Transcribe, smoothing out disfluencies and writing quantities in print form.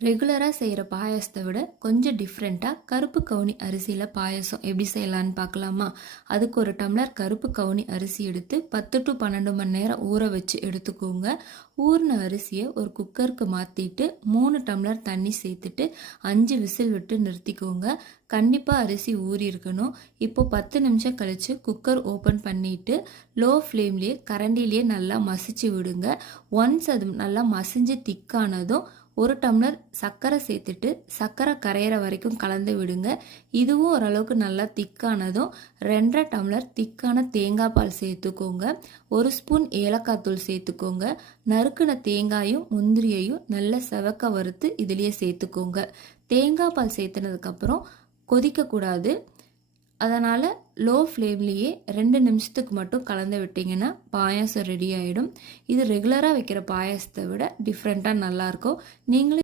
ரெகுலராக செய்கிற பாயாசத்தை விட கொஞ்சம் டிஃப்ரெண்ட்டாக கருப்பு கவுனி அரிசியில் பாயாசம் எப்படி செய்யலான்னு பார்க்கலாமா? அதுக்கு ஒரு டம்ளர் கருப்பு கவுனி அரிசி எடுத்து 10 to 12 மணி நேரம் ஊற வச்சு எடுத்துக்கோங்க. ஊறின அரிசியை ஒரு குக்கருக்கு மாற்றிட்டு 3 டம்ளர் தண்ணி சேர்த்துட்டு 5 விசில் விட்டு நிறுத்திக்கோங்க. கண்டிப்பாக அரிசி ஊறி இருக்கணும். இப்போ 10 நிமிஷம் கழித்து குக்கர் ஓப்பன் பண்ணிவிட்டு லோ ஃப்ளேம்லேயே கரண்டிலேயே நல்லா மசிச்சு விடுங்க. ஒன்ஸ் அது நல்லா மசிஞ்சு திக்கானதும் 1 டம்ளர் சர்க்கரை சேர்த்துட்டு சர்க்கரை கரையிற வரைக்கும் கலந்து விடுங்க. இதுவும் ஓரளவுக்கு நல்லா திக்கானதும் 2.5 டம்ளர் திக்கான தேங்காய் பால் சேர்த்துக்கோங்க. 1 ஸ்பூன் ஏலக்காய் தூள் சேர்த்துக்கோங்க. நறுக்குன தேங்காயும் முந்திரியையும் நல்லா செவக்க வறுத்து இதுலேயே சேர்த்துக்கோங்க. தேங்காய் பால் சேர்த்துனதுக்கப்புறம் கொதிக்கக்கூடாது. அதனால் லோ ஃப்ளேம்லேயே 2 நிமிஷத்துக்கு மட்டும் கலந்து விட்டிங்கன்னா பாயாசம் ரெடி ஆகிடும். இது ரெகுலராக வைக்கிற பாயாசத்தை விட டிஃப்ரெண்ட்டாக நல்லாயிருக்கும். நீங்களும்